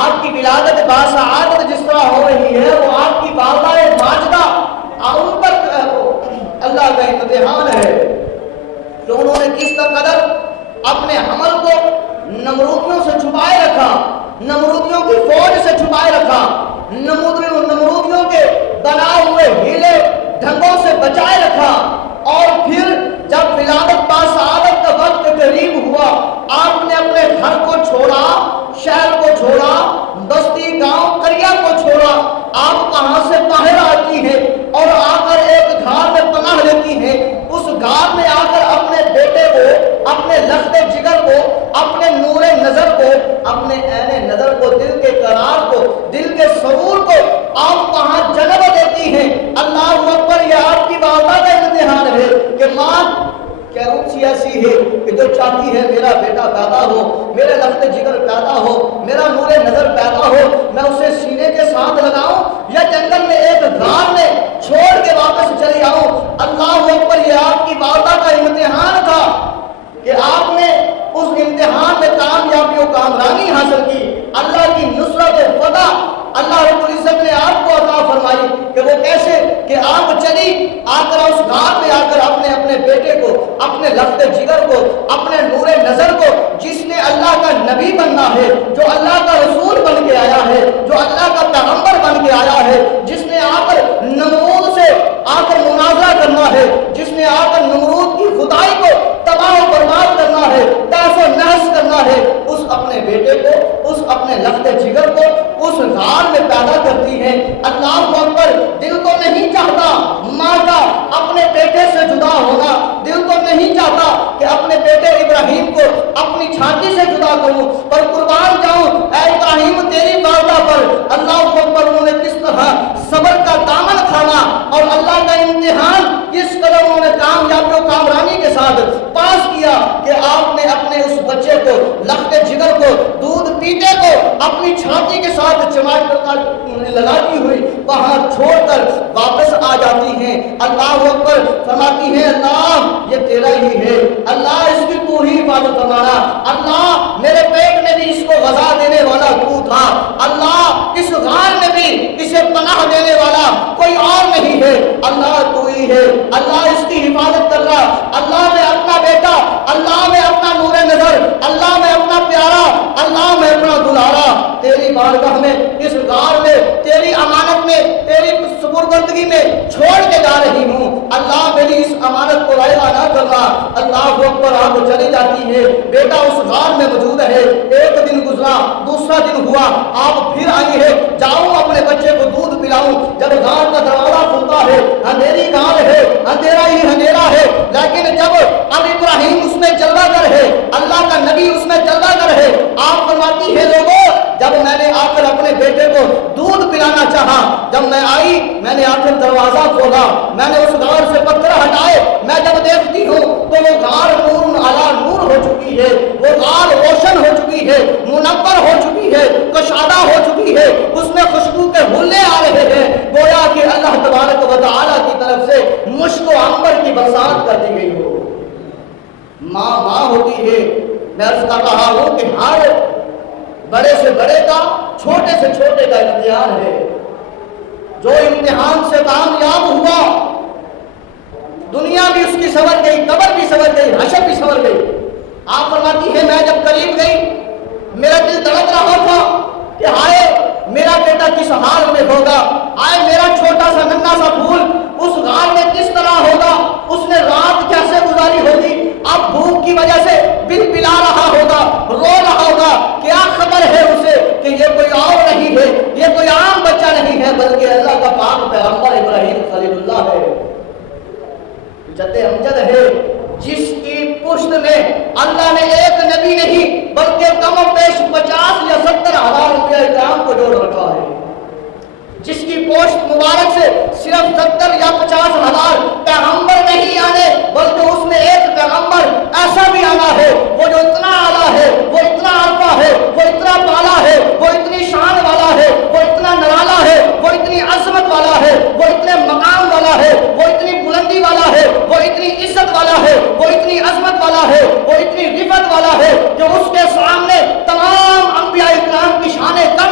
آپ کی ولادت باسعادت جس طرح ہو رہی ہے وہ آپ کی والدہ ماجدہ ان پر اللہ کا امتحان ہے کہ انہوں نے کس قدر اپنے حمل کو نمرودیوں سے چھپائے رکھا، نمرودیوں کی فوج سے چھپائے رکھا، نمرودیوں کے بنائے ہوئے ہیلے ڈھنگوں سے بچائے رکھا، اور پھر جب ولادت باسعادت کا وقت قریب ہوا آپ نے اپنے گھر کو چھوڑا، شہر کو چھوڑا، بستی گاؤں قریہ کو چھوڑا، آپ کہاں سے باہر آتی ہیں اور آ کر ایک گھر میں پناہ لیتی ہیں، اس گھر میں آ کر اپنے بیٹے کو، اپنے لخت جگر کو، اپنے نور نظر کو، اپنے عین نظر کو، دل کے قرار کو، دل کے سرور کو آپ کہاں جنم دیتی ہیں۔ اللہ اکبر، یہ آپ کی والدہ کا امتحان ہے کہ ماں کیا روح سی ایسی ہے کہ جو چاہتی ہے میرا بیٹا پیدا ہو، میرے لخت جگر پیدا ہو، میرا نور نظر پیدا ہو، میں اسے سینے کے ساتھ لگاؤں یا جنگل میں ایک غار میں چھوڑ کے واپس چلی آؤں۔ اللہ اکبر، یہ آپ کی والدہ کا امتحان تھا کہ آپ نے اس امتحان میں کامیابی و کامرانی حاصل کی، اللہ کی نصرت فتح اللہ رب العزت نے آپ کو عطا فرمائی کہ وہ کیسے کہ آپ چلی آ کر اس غار میں آ کر اپنے بیٹے کو، اپنے لخت جگر کو، اپنے نور نظر کو، جس نے اللہ کا نبی بننا ہے، جو اللہ کا رسول بن کے آیا ہے، جو اللہ کا پیغمبر بن کے آیا ہے، جس نے آ کر نمرود سے آ کر مناظرہ کرنا ہے، جس نے آ کر نمرود کی خدائی کو تباہ و برباد کرنا ہے، تحس و نحس کرنا ہے، اس اپنے بیٹے کو، اس اپنے لخت جگر کو اس غار میں پیدا کرتی ہے۔ اللہ اکبر، دل تو نہیں چاہتا ماں کا اپنے بیٹے سے جدا ہونا، دل تو نہیں چاہتا کہ اپنے بیٹے ابراہیم کو اپنی چھاتی سے جدا کروں، پر قربان جاؤں اے ابراہیم تیری والدہ پر۔ اللہ اکبر، انہوں نے کس طرح صبر کا دامن تھاما اور اللہ کا امتحان کس قدر انہوں نے کامیابی و کامرانی کے ساتھ پاس کیا کہ آپ نے اپنے اس بچے کو، لخت جگر کو، دودھ پیتے کو اپنی چھاتی کے ساتھ چماٹ کر لگاتی ہوئی وہاں چھوڑ کر واپس آ جاتی ہیں۔ اللہ اکبر، فرماتی ہیں اللہ یہ تیرا ہی ہے، اللہ اس کی تو ہی حفاظت فرمانا، اللہ میرے پیٹ میں بھی اس کو غذا دینے والا تو تھا، اللہ اس غار میں بھی اسے پناہ دینے والا کوئی اور نہیں ہے، اللہ تو ہی ہے، اللہ اس کی حفاظت کر رہا، اللہ میں اپنا بیٹا، اللہ میں اپنا نور نظر، اللہ میں اپنا پیارا، اللہ میں اپنا دلارا تیری بارگاہ میں، اس غار میں، تیری امانت میں، تیری سپربندگی میں چھوڑ کے جا رہی ہوں، اللہ میری اس امانت کو ضائع نہ کرنا۔ اللہ اکبر، آپ چلی جاتی ہے، بیٹا اس غار میں موجود ہے، ایک دن گزرا، دوسرا دن ہوا، آپ پھر آئی ہے، جاؤں اپنے بچے کو دودھ پلاؤں، جب غار کا دروازہ کھلتا ہے، اندھیری غار ہے، اندھیرا ہی اندھیرا ہے، لیکن جب اب ابراہیم اس میں جلوہ گر ہے، اللہ کا نبی اس میں جلوہ گر ہے، آپ فرماتی ہے لوگوں جب میں نے آ کر اپنے بیٹے کو دودھ پلانا چاہا، جب میں آئی میں نے آخر دروازہ کھولا، میں نے اس غار سے پتھر ہٹائے، میں جب دیکھتی ہوں تو وہ غار نور علی نور ہو چکی ہے، وہ غار روشن ہو چکی ہے، منور ہو چکی ہے، کشادہ ہو چکی ہے، اس میں خوشبو کے حلے آ رہے ہیں، گویا کہ اللہ تبارک و تعالیٰ کی طرف سے مشک و عنبر کی برسات کر دی گئی ہو۔ ماں ہوتی ہے، میں عرض کر رہا ہوں کہ ہر بڑے سے بڑے کا، چھوٹے سے چھوٹے کا امتحان ہے، جو امتحان سے کامیاب ہوا دنیا بھی اس کی سنور گئی، قبر بھی سنور گئی، حشر بھی سنور گئی۔ آپ فرماتی ہے میں جب قریب گئی میرا دل دھڑک رہا تھا کہ ہائے میرا بیٹا کس حال میں ہوگا، آئے میرا چھوٹا سا ننھا سا پھول اس غار میں کس طرح ہوگا، اس نے رات کیسے گزاری ہوگی، اب بھوک کی وجہ سے بل بلا رہا ہوگا، رو رہا ہوگا، کیا خبر ہے اسے کہ یہ کوئی اور نہیں ہے، یہ کوئی عام بچہ نہیں ہے بلکہ اللہ کا پاک پیغمبر ابراہیم خلیل اللہ ہے، جد امجد ہے، جس کی پشت میں اللہ نے ایک نبی نہیں بلکہ کم و بیش 50 یا 70 ہزار روپیہ اکرام کو جوڑ رکھا ہے، جس کی پوشت مبارک سے صرف 70 یا 50 ہزار پیغمبر نہیں آنے بلکہ اس میں ایک پیغمبر ایسا بھی آنا ہے وہ جو اتنا اعلیٰ ہے، وہ اتنا عرفہ ہے، وہ اتنا بالا ہے، وہ اتنی شان والا ہے، وہ اتنا نرالا ہے، وہ اتنی عظمت والا ہے، وہ اتنے مقام والا ہے، وہ اتنی بلندی والا ہے، وہ اتنی عزت والا ہے، وہ اتنی عظمت والا ہے، وہ اتنی رفعت والا ہے کہ اس کے سامنے تمام انبیاء اکرام کی شانیں کم